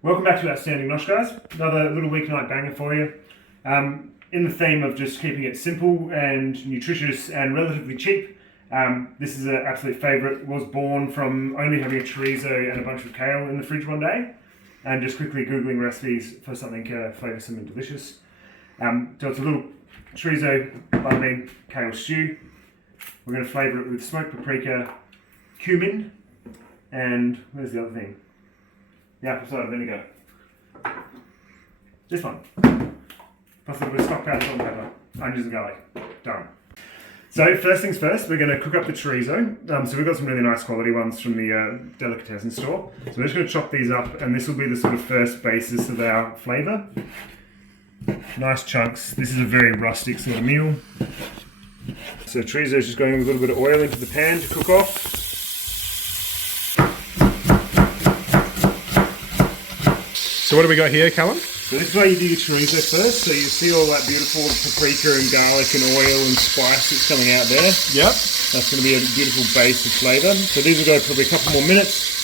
Welcome back to Outstanding Nosh, guys. Another little weeknight banger for you. In the theme of just keeping it simple and nutritious and relatively cheap, this is an absolute favourite. Was born from only having a chorizo and a bunch of kale in the fridge one day, and just quickly googling recipes for something flavoursome and delicious. So it's a little chorizo, butterbean, kale stew. We're going to flavour it with smoked paprika, cumin, and where's the other thing? The apple cider vinegar. This one. Plus a little bit of stock powder, salt and pepper, onions and garlic. Done. So first things first, we're going to cook up the chorizo. So we've got some really nice quality ones from the delicatessen store. So we're just going to chop these up, and this will be the sort of first basis of our flavour. Nice chunks. This is a very rustic sort of meal. So chorizo is just going with a little bit of oil into the pan to cook off. So what do we got here, Callum? So this is why you do your chorizo first. So you see all that beautiful paprika and garlic and oil and spice that's coming out there. Yep. That's going to be a beautiful base of flavour. So these will go probably a couple more minutes.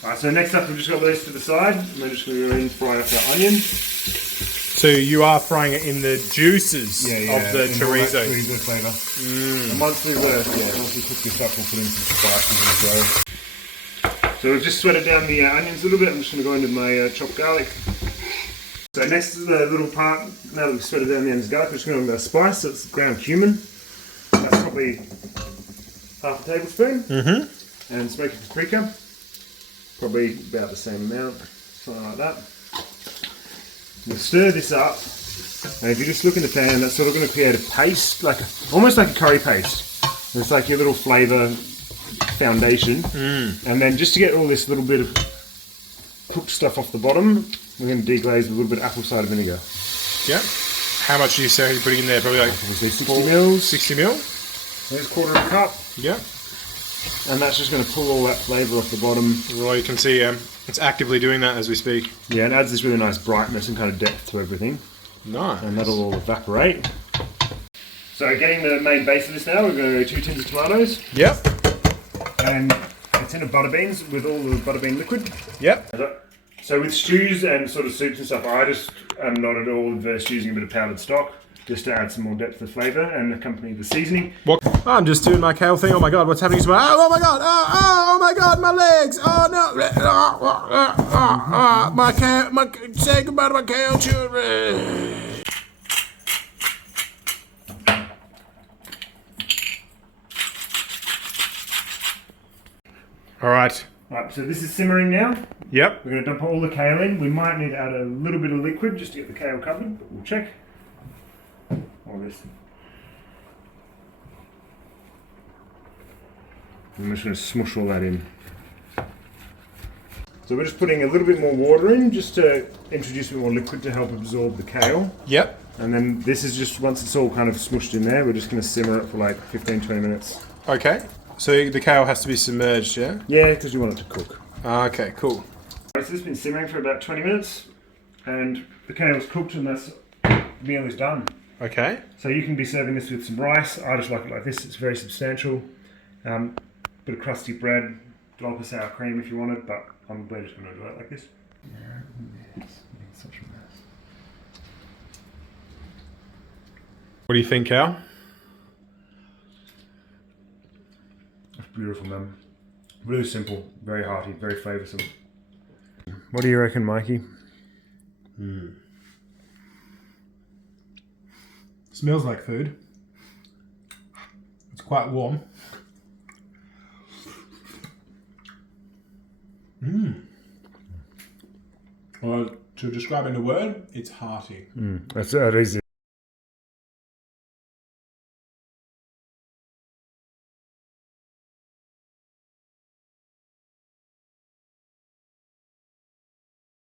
Alright, so next up we've just got those to the side. And we're just going to go in and fry up our onion. So you are frying it in the juices of the chorizo. Chorizo flavour. And once we cook this up, we'll put in some spices as well. So we've just sweated down the onions a little bit. I'm just going to go into my chopped garlic. So next is the little part, now that we've sweated down the onions and garlic, we're just going to go spice. So it's ground cumin. That's probably half a tablespoon. And smoked paprika. Probably about the same amount, something like that. We'll stir this up. And if you just look in the pan, that's sort of going to create a paste, almost like a curry paste. It's like your little flavour foundation, and then just to get all this little bit of cooked stuff off the bottom, we're going to deglaze with a little bit of apple cider vinegar. Yeah. How much do you say you're putting in there? Probably like 60 mils. 60 mil? There's a quarter of a cup. Yeah. And that's just going to pull all that flavour off the bottom. Well, you can see it's actively doing that as we speak. Yeah, it adds this really nice brightness and kind of depth to everything. Nice. And that'll all evaporate. So getting the main base of this now, we're going to go 2 tins of tomatoes. Yep. And a tin of butterbeans with all the butterbean liquid. Yep. So with stews and sort of soups and stuff, I just am not at all averse to using a bit of powdered stock, just to add some more depth of flavour and accompany the seasoning. What? Oh, I'm just doing my kale thing. Oh my god, what's happening to my... Oh my god! Oh my god, my legs! Oh no! My kale... Say goodbye to my kale children! Alright. Right, so this is simmering now. Yep. We're going to dump all the kale in. We might need to add a little bit of liquid just to get the kale covered, but we'll check. All this. I'm just going to smush all that in. So we're just putting a little bit more water in just to introduce a bit more liquid to help absorb the kale. Yep. And then this is just, once it's all kind of smushed in there, we're just going to simmer it for like 15-20 minutes. Okay. So the kale has to be submerged, yeah? Yeah, because you want it to cook. Okay, cool. So this has been simmering for about 20 minutes, and the kale's cooked and the meal is done. Okay. So you can be serving this with some rice. I just like it like this. It's very substantial. Bit of crusty bread, dollop of sour cream if you want it, but we're just going to do it like this. Such a mess. What do you think, Cal? That's beautiful, man. Really simple, very hearty, very flavoursome. What do you reckon, Mikey? Smells like food. It's quite warm. Well, to describe in a word, it's hearty. That's easy.